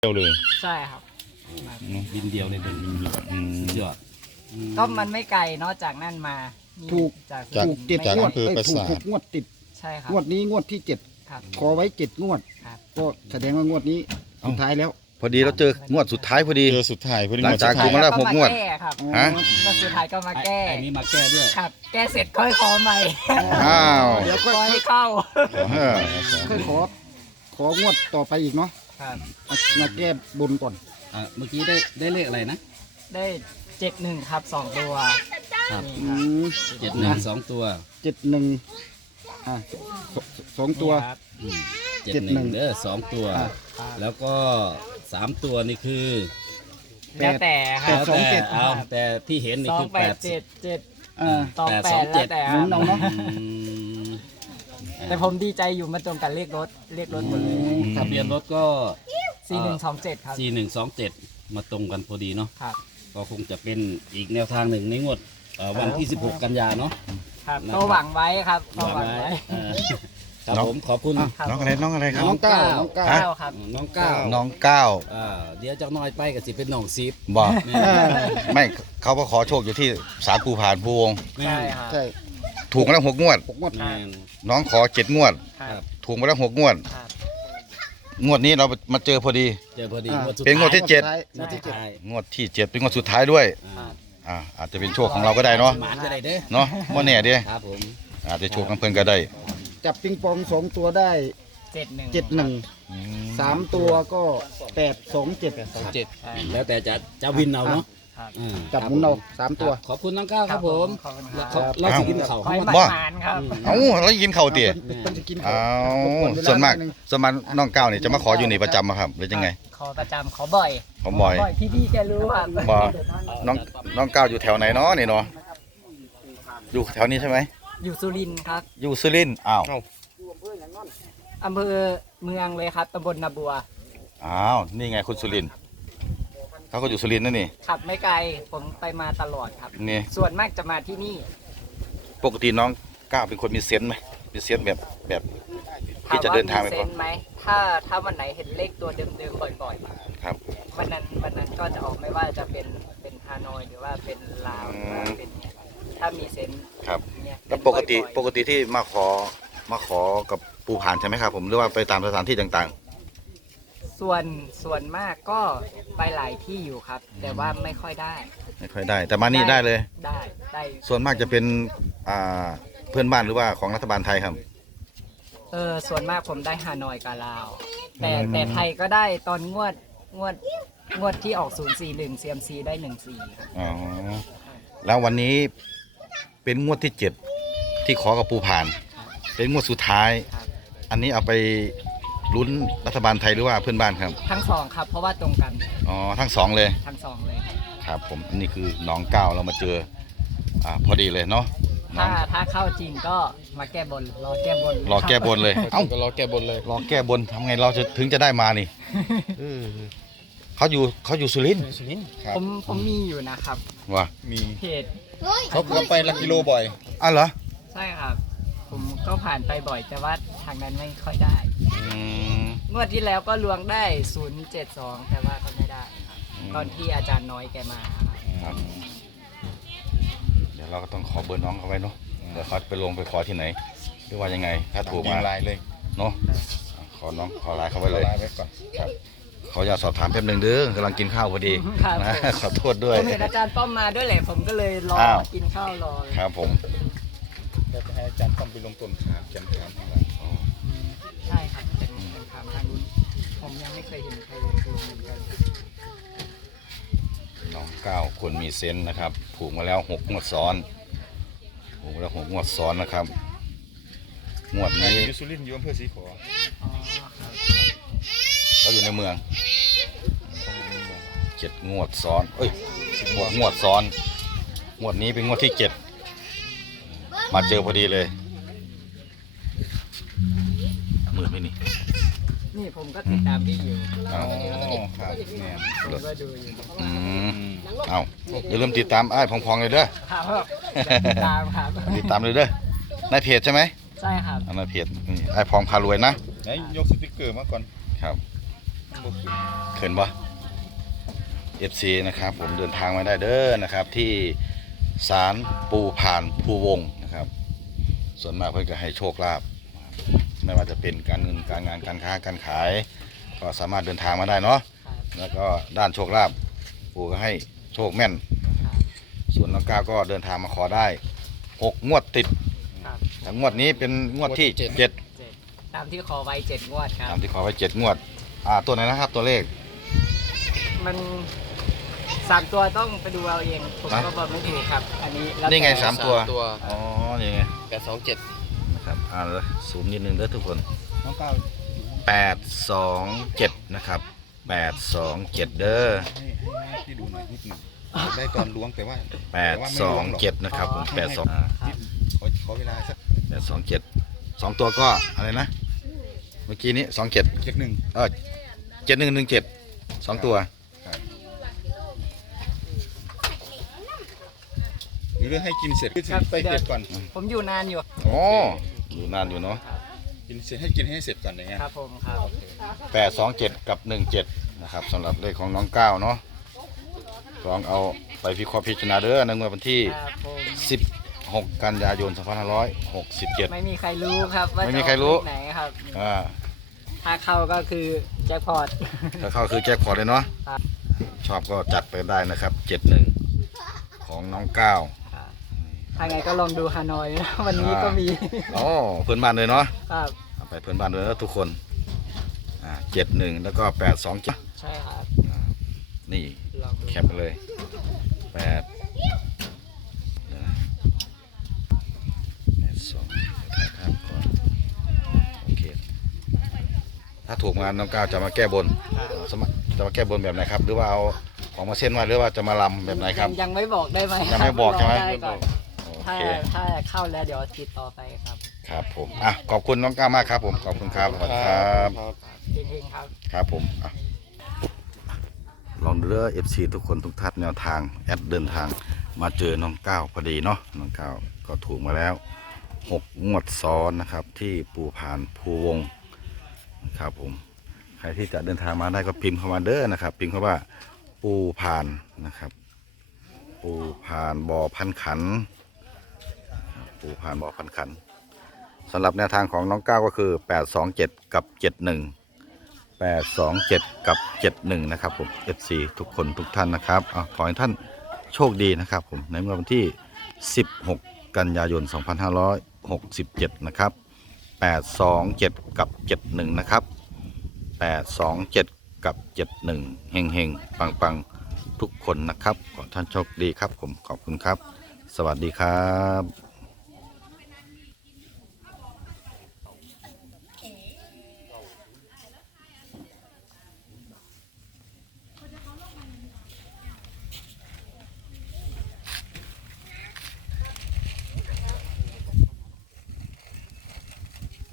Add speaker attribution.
Speaker 1: เดียวเลย
Speaker 2: ใช่ครับ
Speaker 3: บินเดียวเลยเดินบินเดียวสุดยอด
Speaker 2: ก็มันไม่ไกลเนาะจากนั่นมานี่
Speaker 4: ถูก
Speaker 2: จาก
Speaker 4: ถูกเจ็ด
Speaker 1: จาก
Speaker 4: งวด
Speaker 1: อำเภอปรา
Speaker 4: ถูก
Speaker 1: สาท
Speaker 4: 6 งวดติด
Speaker 2: ใช่ครับ
Speaker 4: งวดนี้งวดที่
Speaker 2: ครับ
Speaker 4: 7 ขอไว้ 7 งวด
Speaker 2: ครับ
Speaker 4: ก็แสดงว่างวดนี้สุดท้ายแล้ว
Speaker 5: พอดีเราเจองวดสุดท้ายพอดี
Speaker 1: เจอสุดท้ายพอดี
Speaker 5: หลังจาก
Speaker 1: สุด
Speaker 5: ถู
Speaker 1: ท้าย
Speaker 5: กมาแล้ว 6 งวด
Speaker 2: แก้ครับ
Speaker 4: อ๋อ
Speaker 5: ฮะ
Speaker 2: แล้วสุดท้ายก็มาแก้
Speaker 3: ไอ้นี้มาแก้ด้วย
Speaker 2: ครับ แก้เสร็จค่อยขอใหม่
Speaker 5: อ้าว
Speaker 4: เดี๋ยวก็
Speaker 2: ขอให้เข้า
Speaker 5: เออ
Speaker 4: ค่อยของวดต่อไปอีกเนาะ
Speaker 2: ครับ
Speaker 4: มาแก้บนก่อน
Speaker 3: เมื่อกี้ได้เลขอะไรนะ
Speaker 2: ได้71ครับ2ตัว
Speaker 3: ครับ
Speaker 2: นี่
Speaker 4: อื
Speaker 2: ครับ
Speaker 4: ม
Speaker 3: 71 2 ตัว
Speaker 4: 71อ่ะสองตัว
Speaker 2: นี่ครับ
Speaker 3: 71เด้อ2 ตัว
Speaker 4: อ่ะ
Speaker 2: ครับ
Speaker 3: แล้วก็ 3 ตัวนี่คือ
Speaker 2: แล้วแต่ค
Speaker 4: แป
Speaker 2: รั
Speaker 4: ด
Speaker 2: บ
Speaker 4: สองเจ็ด
Speaker 3: เอาแต่ที่เห็นนี่คือ
Speaker 2: 2877
Speaker 4: อ่า
Speaker 2: ตอง
Speaker 3: 8
Speaker 2: 8
Speaker 3: 2
Speaker 2: แล้วแต่
Speaker 4: หมุนเอาเนาะ
Speaker 2: แต่ผมดีใจอยู่มันตรงกันเลขรถหมดเลย
Speaker 3: ทะเบียนรถก็
Speaker 2: 4127ครับ
Speaker 3: 4127 มาตรงกันพอดีเนาะ
Speaker 2: ครับ
Speaker 3: ก็คงจะเป็นอีกแนวทางหนึ่งในงวดวันที่ 16 กันยาเนาะ
Speaker 2: ครับ
Speaker 3: นะครับ
Speaker 2: ก็หวังไว้ครับก็หวังไว้
Speaker 3: ครับผมขอบคุณ
Speaker 2: ครับ
Speaker 1: น้องอะไรครับ
Speaker 4: น้องก้าวน้องก้าว
Speaker 2: เก้าครับ
Speaker 3: น้องก้าว
Speaker 5: น้องก้าว
Speaker 3: เดี๋ยวจากน้อยไปก็สิเป็นน้องซิป
Speaker 5: บอก
Speaker 3: แม่
Speaker 5: ไม่เขาก็ขอโชคอยู่ที่ศาลภูผานภูวงศ์
Speaker 3: แม่
Speaker 2: ใช่ครับ
Speaker 4: ใช่
Speaker 5: ถูกมาแล้ว6 งวด
Speaker 4: 6 งวด
Speaker 3: แม่
Speaker 5: น้องขอ7 งวด
Speaker 2: ครับ
Speaker 5: ถูกมาแล้ว6 งวด
Speaker 2: ครับ
Speaker 5: งวดนี้เรามาเจอพอดี
Speaker 3: เจอพอดี
Speaker 4: อ่า
Speaker 3: งวดสุด
Speaker 5: เป็นงวดที่
Speaker 3: ท้าย
Speaker 5: เจ็ด
Speaker 3: งวดที่เจ็ด
Speaker 5: งวดที่ 7 เป็นงวดสุดท้ายด้วย
Speaker 3: อ่า
Speaker 5: อาจจะเป็นโชคของเราก็ได้เนาะ
Speaker 3: หมานก็ได้เด้อ
Speaker 5: เนาะว่าแน่เด้
Speaker 3: ครับผม
Speaker 5: อาจจะโชคของเพิ่นก็ได้
Speaker 4: จับปิงปอง2 ตัวได้
Speaker 2: 71
Speaker 4: 71 3 ตัวก็827
Speaker 3: แล้วแต่จะวินเอาเนาะ
Speaker 2: ครับ
Speaker 4: จับหมุนเอา3 ตัว
Speaker 3: ขอบคุณน้องก้าวครับผม
Speaker 2: ขอบคุณครับ
Speaker 3: เราสิกินข้าว
Speaker 2: คอย
Speaker 3: เข้า
Speaker 2: ห
Speaker 3: มา
Speaker 2: มานครับ
Speaker 5: เอ้าเรายินเขาเตี๋ย
Speaker 4: เป็นจะกิน
Speaker 5: อ้า
Speaker 4: ข้าว
Speaker 5: วส่วนมากน้องก้าวนี่จะมาขออยู่นี่ประจำอะครับหรือยังไง
Speaker 2: ขอประจำขอบ่อย
Speaker 5: ขอบ่อย
Speaker 2: พี่แกรู้ครับ
Speaker 5: บ่น้องก้าวอยู่แถวไหนเนาะนี่เนาะอยู่แถวนี้ใช่ไหม
Speaker 2: อยู่สุรินทร์ครับ
Speaker 5: อยู่สุรินทร์อ้าว
Speaker 2: อำเภอเมืองเลยครับตำบลนาบัว
Speaker 5: อ้าวนี่ไงคุณสุรินทร์เขาก็อยู่สุรินทร์นั่นนี่
Speaker 2: ขับไม่ไกลผมไปมาตลอดครับ
Speaker 5: นี่
Speaker 2: ส่วนมากจะมาที่นี่
Speaker 5: ปกติน้องก้าวเป็นคนมีเซนส์ไหมมีเซนส์แบบที่จะเดินทางไป
Speaker 2: ถม
Speaker 5: ก่
Speaker 2: ว่
Speaker 5: อน
Speaker 2: มีเซนส์ไหมถ้าวันไหนเห็นเลขตัวเดิมๆบ่อยๆ
Speaker 5: ครับ
Speaker 2: วันนั้นก็จะออกไม่ว่าจะเป็นฮานอยหรือว่าเป็นลาวหรือว่าเป็นเนี่ยถ้ามีเซนส์
Speaker 5: ครับ
Speaker 2: เนี่ย
Speaker 5: แล้วปกติที่มาขอกับปูผ่านใช่ไหมครับผมหรือว่าไปตามสถานที่ต่าง
Speaker 2: ส่วนมากก็ไปหลายที่อยู่ครับ แต่ว่าไม่ค่อยได้
Speaker 5: ๆไม่ค่อยได้ แต่มานี่ได้เลย
Speaker 2: ได้
Speaker 5: ส่วนมากจะเป็นเพื่อนบ้านหรือว่าของรัฐบาลไทยครับ
Speaker 2: ส่วนมากผมได้ฮานอยกับลาว แต่ไทยก็ได้ตอนงวดที่ออก041 CMC ได้14ครับ
Speaker 5: อ๋อแล้ววันนี้เป็นงวดที่ 7 ที่ขอกับปูผ่าน เป็นงวดสุดท้าย
Speaker 2: ครับ
Speaker 5: อันนี้เอาไปลุ้นรัฐบาลไทยหรือว่าเพื่อนบ้านครับ
Speaker 2: ทั้งสองครับ เพราะว่าตรงกัน
Speaker 5: อ๋อทั้งสองเลย
Speaker 2: ทั้งสองเลยครับ
Speaker 5: ครับผมอันนี้คือน้องก้าวเรามาเจอพอดีเลยเนาะน้อง
Speaker 2: ถ้าเข้าจริงก็มาแก้บนรอแก้บน
Speaker 5: รอแก้บนเลย เอ้า
Speaker 1: ก็รอแก้บนเลย
Speaker 5: รอแก้บนทำไงเราจะถึงจะได้มานี่เขาอยู่สุรินทร์
Speaker 1: ครับ
Speaker 2: ผมมีอยู่นะครับ
Speaker 5: ว่ะ
Speaker 1: มี
Speaker 2: เพจ
Speaker 1: เขาก็ไปลักกิโลบ่อย
Speaker 5: อ้าวเหรอ
Speaker 2: ใช่ครับ ผมก็ผ่านไปบ่อยแต่ว่าทางนั้นไม่ค่อยได้
Speaker 5: อืม
Speaker 2: งวดที่แล้วก็ลวงได้072แต่ว่าก็ไม่ได้ครับ ตอนที่อาจารย์น้อยแกมาครับ
Speaker 5: ครับเดี๋ยวเราก็ต้องขอเบอร์น้องเขาไว้เนาะเดี๋ยวเขาไปลงไปขอที่ไหนหรือว่ายังไง ถ้าถูก
Speaker 1: ยิ
Speaker 5: มาง
Speaker 1: ลายเลย
Speaker 5: เนาะขอไลน์เขาไว้เลย
Speaker 1: ลายไว้ก่อน
Speaker 5: ครับขออยากสอบถามแป๊บหนึ่งเด้อกำลังกินข้าวพอดี
Speaker 2: ครับ
Speaker 5: นะขอโทษด้วย
Speaker 2: ผมเห็นอาจารย์ป้อมมาด้วยแหละผมก็เลยรอ
Speaker 5: อ้าว
Speaker 2: กินข้าวรอเลย
Speaker 5: ครับผม
Speaker 1: เราจะให้อาจารย์ต้องไปลงต้นขาแกนขาข้างหลัง
Speaker 2: ใช่ครับเป็นถามทางนู้นผมยังไม่เคยเห็นใครลงทุนเหมือนกัน
Speaker 5: น้องก้าวคนมีเซนส์นะครับถูกมาแล้ว6 งวดซ้อนถูกมาแล้ว6 งวดซ้อนนะครับงวดนี้
Speaker 1: อยู่สุรินทร์อยู่อำเภอศรีขอ
Speaker 2: อ๋อครับ
Speaker 5: เขาอยู่ในเมือง7 งวดซ้อนเอ้ย6 งวดซ้อนงวดนี้เป็นงวดที่ 7มาเจอพอดีเลยมืดไหมนี่
Speaker 2: นี่ผมก็ติดตามพี่อยู่
Speaker 5: เอา
Speaker 1: ครับเนี่ย
Speaker 2: ผมก็ดูอยู่
Speaker 5: อืมเอาอย่าลืมติดตามไอ้ายพองๆเลยเด้อ
Speaker 2: ครับติดตามครับ
Speaker 5: ติดตามเลยเด้อในเพจใช่ไหม
Speaker 2: ใช่ครับ
Speaker 5: ในเพจนี่ไอ้ายพองพารวยนะ
Speaker 1: ไหนยกสติ๊กเกอร์มาก่อน
Speaker 5: ครับเขินบ่ FC นะครับผมเดินทางมาได้เด้อนะครับที่ศาลปูผ่านภูวงนะครับส่วนมากเพื่อนก็ให้โชคลาภไม่ว่าจะเป็นการเงินการงานการค้าการขาย ก็สามารถเดินทางมาได้เนาะ
Speaker 2: ครับ
Speaker 5: แล้วก็ด้านโชคลาภปู่ก็ให้โชคแม่น
Speaker 2: ครับ
Speaker 5: ส่วนน้องก้าวก็เดินทางมาขอได้6งวดติด
Speaker 2: ครับ
Speaker 5: ทั้งงวดนี้เป็นงวดที่ 7
Speaker 2: 7ตามที่ขอไว้7 งวดครับ
Speaker 5: ตามที่ขอไว้7งวดตัวไหนนะครับตัวเลข
Speaker 2: มัน3 ตัวต้องไปดูเอาเองผมก็บอกไม่ถูกครับ อันนี้แล้ว
Speaker 5: นี่ไง
Speaker 2: แต่
Speaker 5: 3 ตัว
Speaker 6: ตัว
Speaker 5: อ๋อนี่ไง
Speaker 6: 827
Speaker 5: นะครับเลยซูมนิดนึงเด้อทุกคน
Speaker 1: น้องก้าว
Speaker 5: 827นะครับ827เด้อ
Speaker 1: ให้ที่ดูหน่อยนิดหนึ่งได้ตอนล้วงแต่ว่า
Speaker 5: 827นะครับผม82
Speaker 1: ขอเวลาสัก
Speaker 5: 827 2 ตัวก็อะไรนะ เมื่อกี้นี้27
Speaker 1: 71
Speaker 5: 7117 2 ตัว
Speaker 1: หรือให้กินเสร็จไปเสร็จก่อน
Speaker 2: ผมอยู่นานอยู่
Speaker 5: โอ้อยู่นานอยู่เนาะ
Speaker 1: กินเสร็จให้กินให้เสร็จก่อนอย่างเงี้ย
Speaker 2: ครับผมครับ
Speaker 5: 827 กับ 17 นะครับสำหรับเลขของน้องก้าวเนาะลองเอาไปพิเคราะห์พิจารณาเด้อในงวดวันที่
Speaker 2: ครับผม
Speaker 5: 16 กันยายน 2567
Speaker 2: ไม่มีใครรู้ครับว่า
Speaker 5: ไม่มี
Speaker 2: จะ
Speaker 5: ใครรู้
Speaker 2: ออกเลขไหนครับ
Speaker 5: อ่า
Speaker 2: ถ้าเข้าก็คือแจ็คพอต
Speaker 5: ถ้าเข้าคือแจ็คพอตเลยเนาะ
Speaker 2: ครับ
Speaker 5: ชอบก็จัดไปได้นะครับ 71 ของน้องก้าว
Speaker 2: ถ้าไงก็ลองดูฮานอยนะ วันนี้ก็มี
Speaker 5: อ๋อเพื่อนบ้านเลยเนาะ
Speaker 2: ครับ
Speaker 5: เอาไปเพื่อนบ้านเลยนะทุกคน71 แล้วก็ 827
Speaker 2: ใช่ครับ
Speaker 5: นี่
Speaker 2: ลองดู
Speaker 5: แคปไปเลย8เดี๋ยวนะ82ถ่ายภาพก่อนโอเคถ้าถูกงานน้องก้าวจะมาแก้บนจะมาแก้บนแบบไหนครับ หรือว่าเอาของมาเส้นไว้หรือว่าจะมาลำแบบไหนครับ
Speaker 2: ยังไม่บอกได้ไหม
Speaker 5: ยังไม่บอกใช่ไหม
Speaker 2: รด้ก่อน
Speaker 5: โอ
Speaker 2: ถ้า
Speaker 5: เค
Speaker 2: ถ้าเข้าแล้วเดี๋ยวติดต่อไปครับ
Speaker 5: ครับผมขอบคุณน้องก้าวมากครับผมขอบคุณครับสวัสดีครับ
Speaker 2: จริงๆครับ
Speaker 5: ครับผมลองดูเด้อ FC ทุกคนทุกท่านแนวทางแอดเดินทางมาเจอน้องก้าวพอดีเนาะน้องก้าวก็ถูกมาแล้ว6 งวดซ้อนนะครับที่ปูผ่านภูวงนะครับผมใครที่จะเดินทางมาได้ก็พิมพ์เข้ามาเด้อนะครับพิมพ์เข้าว่าปูผ่านนะครับปูผ่านบ่อพันขันปูผ่านบ่อพันขันสำหรับแนวทางของน้องก้าวก็คือ827กับ71 827กับ71นะครับผม FC ทุกคนทุกท่านนะครับขอให้ท่านโชคดีนะครับผมในวันที่16 กันยายน 2567นะครับ827กับ71นะครับ827กับ71เฮงๆปังๆทุกคนนะครับขอท่านโชคดีครับผมขอบคุณครับสวัสดีครับ